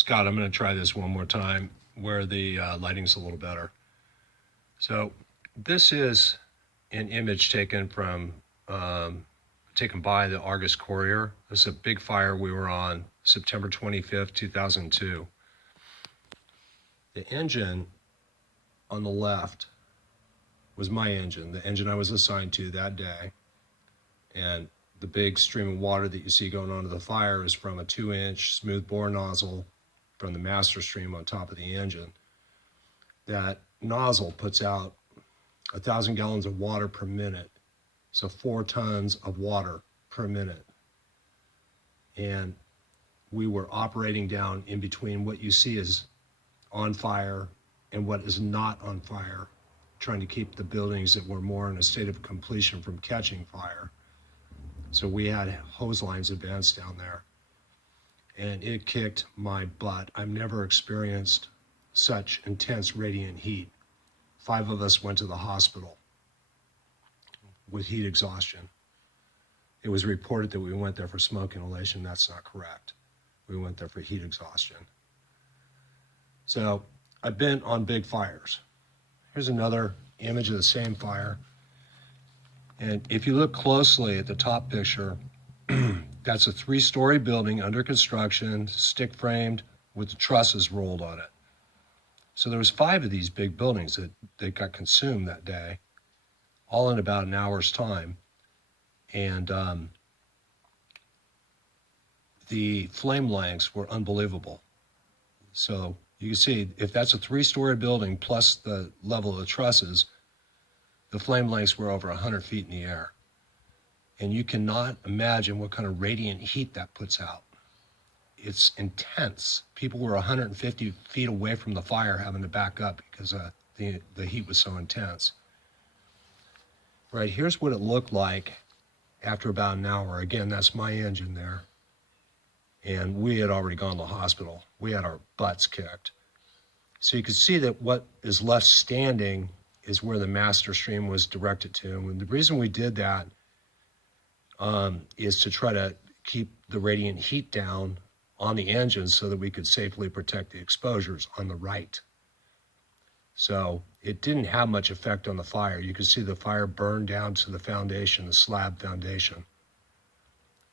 Scott, I'm going to try this one more time where the lighting's a little better. So this is an image taken by the Argus Courier. This is a big fire we were on September 25th, 2002. The engine on the left was my engine, the engine I was assigned to that day. And the big stream of water that you see going onto the fire is from a 2-inch smooth bore nozzle from the master stream on top of the engine. That nozzle puts out 1,000 gallons of water per minute. So 4 tons of water per minute. And we were operating down in between what you see is on fire and what is not on fire, trying to keep the buildings that were more in a state of completion from catching fire. So we had hose lines advanced down there, and it kicked my butt. I've never experienced such intense radiant heat. 5 of us went to the hospital with heat exhaustion. It was reported that we went there for smoke inhalation. That's not correct. We went there for heat exhaustion. So I've been on big fires. Here's another image of the same fire. And if you look closely at the top picture, that's a 3-story building under construction, stick framed with the trusses rolled on it. So there was 5 of these big buildings that got consumed that day, all in about an hour's time. And the flame lengths were unbelievable. So you can see if that's a 3-story building plus the level of the trusses, the flame lengths were over 100 feet in the air. And you cannot imagine what kind of radiant heat that puts out. It's intense. People were 150 feet away from the fire having to back up because the heat was so intense. Right, here's what it looked like after about an hour. Again, that's my engine there. And we had already gone to the hospital. We had our butts kicked. So you can see that what is left standing is where the master stream was directed to. And the reason we did that is to try to keep the radiant heat down on the engine so that we could safely protect the exposures on the right. So it didn't have much effect on the fire. You can see the fire burn down to the foundation, the slab foundation.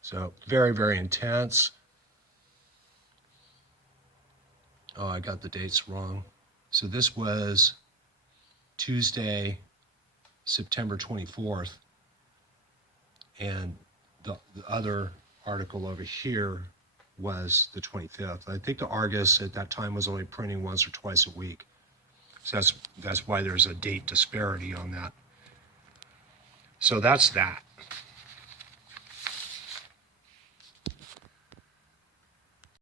So very, very intense. Oh, I got the dates wrong. So this was Tuesday, September 24th. And the other article over here was the 25th. I think the Argus at that time was only printing once or twice a week. So that's why there's a date disparity on that. So that's that.